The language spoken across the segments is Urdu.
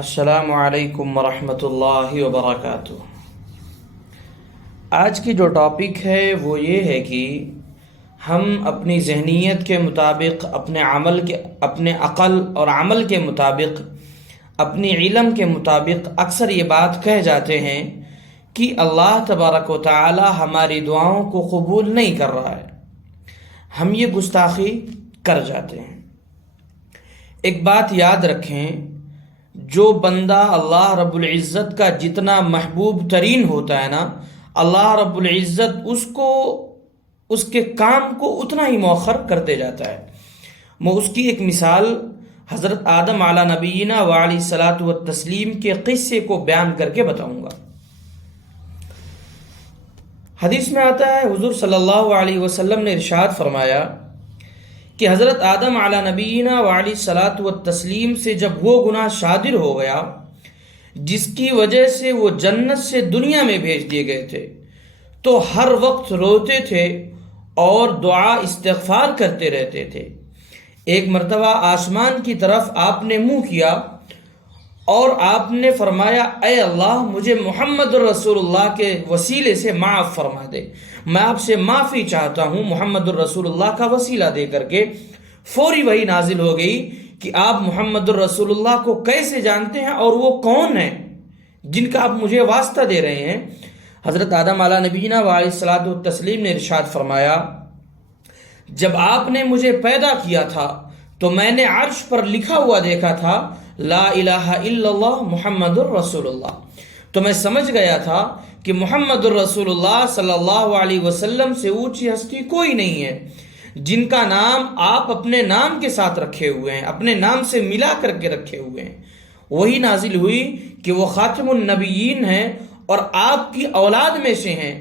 السلام علیکم ورحمۃ اللہ وبرکاتہ۔ آج کی جو ٹاپک ہے وہ یہ ہے کہ ہم اپنی ذہنیت کے مطابق، اپنے عقل اور عمل کے مطابق، اپنی علم کے مطابق اکثر یہ بات کہہ جاتے ہیں کہ اللہ تبارک و تعالی ہماری دعاؤں کو قبول نہیں کر رہا ہے۔ ہم یہ گستاخی کر جاتے ہیں۔ ایک بات یاد رکھیں، جو بندہ اللہ رب العزت کا جتنا محبوب ترین ہوتا ہے نا، اللہ رب العزت اس کے کام کو اتنا ہی مؤخر کرتے جاتا ہے۔ میں اس کی ایک مثال حضرت آدم علی نبینا وعلیہ الصلاۃ والتسلیم کے قصے کو بیان کر کے بتاؤں گا۔ حدیث میں آتا ہے، حضور صلی اللہ علیہ وسلم نے ارشاد فرمایا کہ حضرت آدم علی نبینا وعلیہ الصلاۃ والتسلیم سے جب وہ گناہ صادر ہو گیا جس کی وجہ سے وہ جنت سے دنیا میں بھیج دیے گئے تھے، تو ہر وقت روتے تھے اور دعا استغفار کرتے رہتے تھے۔ ایک مرتبہ آسمان کی طرف آپ نے منہ کیا اور آپ نے فرمایا، اے اللہ، مجھے محمد الرسول اللہ کے وسیلے سے معاف فرما دے، میں آپ سے معافی چاہتا ہوں محمد الرسول اللہ کا وسیلہ دے کر کے۔ فوری وحی نازل ہو گئی کہ آپ محمد الرسول اللہ کو کیسے جانتے ہیں اور وہ کون ہیں جن کا آپ مجھے واسطہ دے رہے ہیں۔ حضرت آدم علی نبینا وعلیہ الصلاۃ والتسلیم نے ارشاد فرمایا، جب آپ نے مجھے پیدا کیا تھا تو میں نے عرش پر لکھا ہوا دیکھا تھا، لا الہ الا اللہ محمد الرسول اللہ، تو میں سمجھ گیا تھا کہ محمد الرسول اللہ صلی اللہ علیہ وسلم سے اونچی ہستی کوئی نہیں ہے، جن کا نام آپ اپنے نام کے ساتھ رکھے ہوئے ہیں، اپنے نام سے ملا کر کے رکھے ہوئے ہیں۔ وہی نازل ہوئی کہ وہ خاتم النبیین ہیں اور آپ کی اولاد میں سے ہیں۔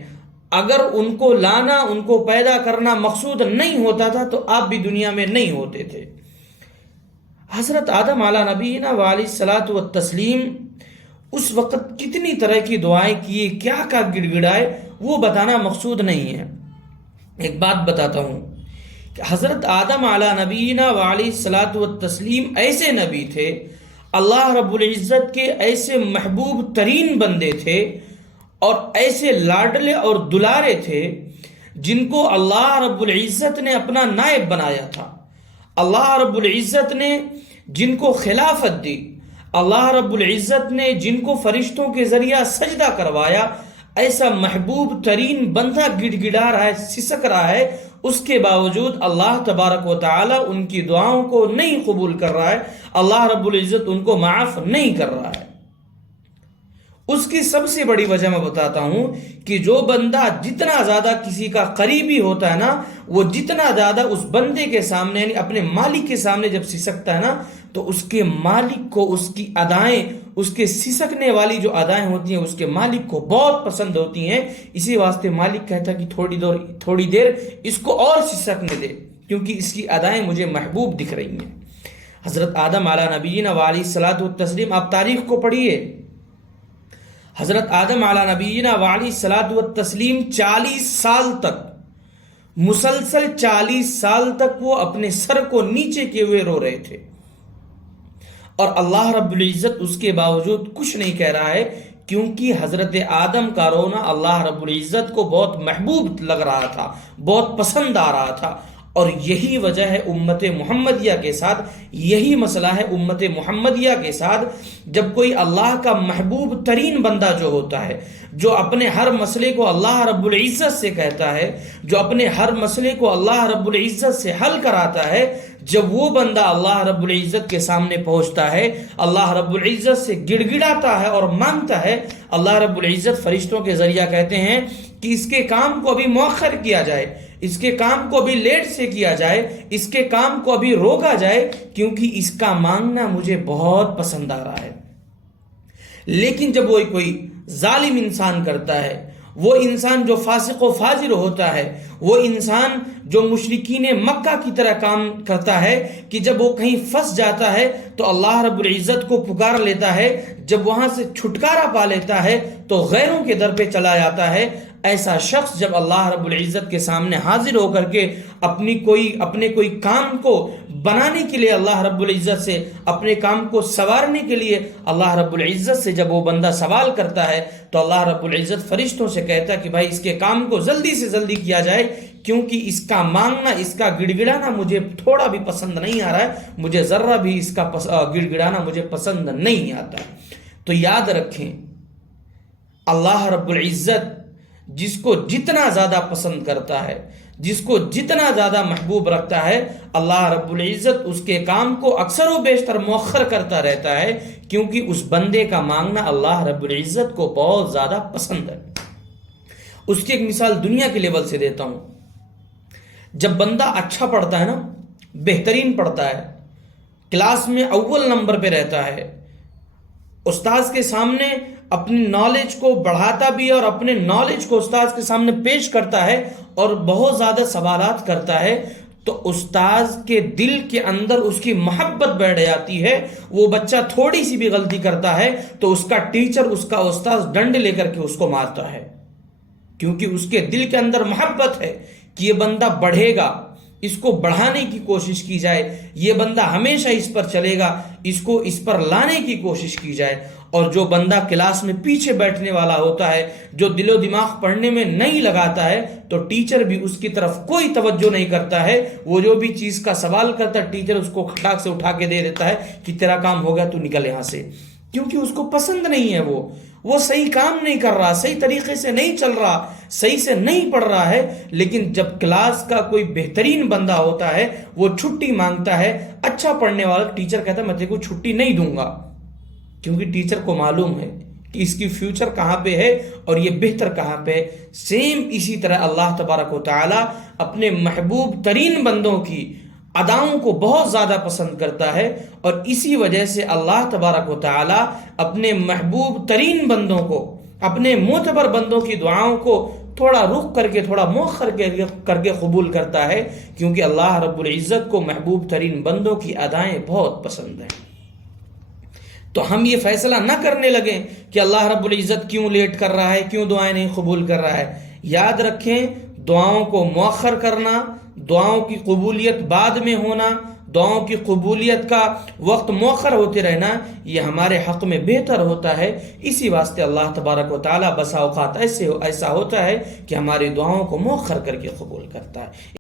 اگر ان کو لانا، ان کو پیدا کرنا مقصود نہیں ہوتا تھا تو آپ بھی دنیا میں نہیں ہوتے تھے۔ حضرت آدم علی نبینا وعلیہ الصلاۃ والتسلیم اس وقت کتنی طرح کی دعائیں کیے، کیا گڑ گڑائے، وہ بتانا مقصود نہیں ہے۔ ایک بات بتاتا ہوں کہ حضرت آدم علی نبینا وعلیہ الصلاۃ والتسلیم ایسے نبی تھے، اللہ رب العزت کے ایسے محبوب ترین بندے تھے اور ایسے لاڈلے اور دلارے تھے جن کو اللہ رب العزت نے اپنا نائب بنایا تھا۔ اللہ رب العزت نے جن کو خلافت دی، اللہ رب العزت نے جن کو فرشتوں کے ذریعہ سجدہ کروایا، ایسا محبوب ترین بندہ گڑ گڑا رہا ہے، سسک رہا ہے، اس کے باوجود اللہ تبارک و تعالی ان کی دعاؤں کو نہیں قبول کر رہا ہے، اللہ رب العزت ان کو معاف نہیں کر رہا ہے۔ اس کی سب سے بڑی وجہ میں بتاتا ہوں کہ جو بندہ جتنا زیادہ کسی کا قریبی ہوتا ہے نا، وہ جتنا زیادہ اس بندے کے سامنے، یعنی اپنے مالک کے سامنے جب سسکتا ہے نا، تو اس کے مالک کو اس کی ادائیں، اس کے سسکنے والی جو ادائیں ہوتی ہیں اس کے مالک کو بہت پسند ہوتی ہیں۔ اسی واسطے مالک کہتا ہے کہ تھوڑی دیر اس کو اور سسکنے دے، کیونکہ اس کی ادائیں مجھے محبوب دکھ رہی ہیں۔ حضرت آدم علی نبینا وعلیہ الصلاۃ والتسلیم، آپ تاریخ کو پڑھیے، حضرت آدم علی نبینا وعلیہ الصلاۃ والتسلیم 40 سال تک، مسلسل 40 سال تک وہ اپنے سر کو نیچے کیے ہوئے رو رہے تھے، اور اللہ رب العزت اس کے باوجود کچھ نہیں کہہ رہا ہے، کیونکہ حضرت آدم کا رونا اللہ رب العزت کو بہت محبوب لگ رہا تھا، بہت پسند آ رہا تھا۔ اور یہی وجہ ہے امت محمدیہ کے ساتھ، یہی مسئلہ ہے امت محمدیہ کے ساتھ، جب کوئی اللہ کا محبوب ترین بندہ جو ہوتا ہے، جو اپنے ہر مسئلے کو اللہ رب العزت سے کہتا ہے، جو اپنے ہر مسئلے کو اللہ رب العزت سے حل کراتا ہے، جب وہ بندہ اللہ رب العزت کے سامنے پہنچتا ہے، اللہ رب العزت سے گڑ گڑاتا ہے اور مانگتا ہے، اللہ رب العزت فرشتوں کے ذریعہ کہتے ہیں کہ اس کے کام کو ابھی مؤخر کیا جائے، اس کے کام کو ابھی لیٹ سے کیا جائے، اس کے کام کو ابھی روکا جائے، کیونکہ اس کا مانگنا مجھے بہت پسند آ رہا ہے۔ لیکن جب وہ کوئی ظالم انسان کرتا ہے، وہ انسان جو فاسق و فاجر ہوتا ہے، وہ انسان جو مشرکین مکہ کی طرح کام کرتا ہے کہ جب وہ کہیں پھنس جاتا ہے تو اللہ رب العزت کو پکار لیتا ہے، جب وہاں سے چھٹکارا پا لیتا ہے تو غیروں کے در پہ چلا جاتا ہے، ایسا شخص جب اللہ رب العزت کے سامنے حاضر ہو کر کے اپنے کوئی کام کو بنانے کے لیے اللہ رب العزت سے، اپنے کام کو سنوارنے کے لیے اللہ رب العزت سے جب وہ بندہ سوال کرتا ہے تو اللہ رب العزت فرشتوں سے کہتا ہے کہ بھائی اس کے کام کو جلدی سے جلدی کیا جائے، کیونکہ اس کا مانگنا، اس کا گڑ گڑانا مجھے تھوڑا بھی پسند نہیں آ رہا ہے، مجھے ذرہ بھی اس کا گڑ گڑانا مجھے پسند نہیں آتا۔ تو یاد رکھیں، اللہ رب العزت جس کو جتنا زیادہ پسند کرتا ہے، جس کو جتنا زیادہ محبوب رکھتا ہے، اللہ رب العزت اس کے کام کو اکثر و بیشتر مؤخر کرتا رہتا ہے، کیونکہ اس بندے کا مانگنا اللہ رب العزت کو بہت زیادہ پسند ہے۔ اس کی ایک مثال دنیا کے لیول سے دیتا ہوں۔ جب بندہ اچھا پڑھتا ہے نا، بہترین پڑھتا ہے، کلاس میں اول نمبر پہ رہتا ہے، استاذ کے سامنے اپنی نالج کو بڑھاتا بھی ہے اور اپنے نالج کو استاذ کے سامنے پیش کرتا ہے اور بہت زیادہ سوالات کرتا ہے، تو استاذ کے دل کے اندر اس کی محبت بیٹھ جاتی ہے۔ وہ بچہ تھوڑی سی بھی غلطی کرتا ہے تو اس کا ٹیچر، اس کا استاذ ڈنڈ لے کر کے اس کو مارتا ہے، کیونکہ اس کے دل کے اندر محبت ہے کہ یہ بندہ بڑھے گا، اس کو بڑھانے کی کوشش کی جائے، یہ بندہ ہمیشہ اس پر چلے گا، اس کو اس پر لانے کی کوشش کی جائے۔ اور جو بندہ کلاس میں پیچھے بیٹھنے والا ہوتا ہے، جو دل و دماغ پڑھنے میں نہیں لگاتا ہے، تو ٹیچر بھی اس کی طرف کوئی توجہ نہیں کرتا ہے۔ وہ جو بھی چیز کا سوال کرتا ہے، ٹیچر اس کو کھٹاک سے اٹھا کے دے دیتا ہے کہ تیرا کام ہو گیا، تو نکل یہاں سے، کیونکہ اس کو پسند نہیں ہے، وہ صحیح کام نہیں کر رہا، صحیح طریقے سے نہیں چل رہا، صحیح سے نہیں پڑھ رہا ہے۔ لیکن جب کلاس کا کوئی بہترین بندہ ہوتا ہے، وہ چھٹی مانگتا ہے، اچھا پڑھنے والا ٹیچر کہتا ہے میں تیرے کو چھٹی نہیں دوں گا، کیونکہ ٹیچر کو معلوم ہے کہ اس کی فیوچر کہاں پہ ہے اور یہ بہتر کہاں پہ ہے۔ سیم اسی طرح اللہ تبارک و تعالی اپنے محبوب ترین بندوں کی اداؤں کو بہت زیادہ پسند کرتا ہے، اور اسی وجہ سے اللہ تبارک و تعالی اپنے محبوب ترین بندوں کو، اپنے معتبر بندوں کی دعاؤں کو تھوڑا رخ کر کے، تھوڑا مؤخر کر کے قبول کرتا ہے، کیونکہ اللہ رب العزت کو محبوب ترین بندوں کی ادائیں بہت پسند ہیں۔ تو ہم یہ فیصلہ نہ کرنے لگیں کہ اللہ رب العزت کیوں لیٹ کر رہا ہے، کیوں دعائیں نہیں قبول کر رہا ہے۔ یاد رکھیں، دعاؤں کو مؤخر کرنا، دعاؤں کی قبولیت بعد میں ہونا، دعاؤں کی قبولیت کا وقت مؤخر ہوتے رہنا، یہ ہمارے حق میں بہتر ہوتا ہے۔ اسی واسطے اللہ تبارک و تعالی بسا اوقات ایسا ہوتا ہے کہ ہماری دعاؤں کو مؤخر کر کے قبول کرتا ہے۔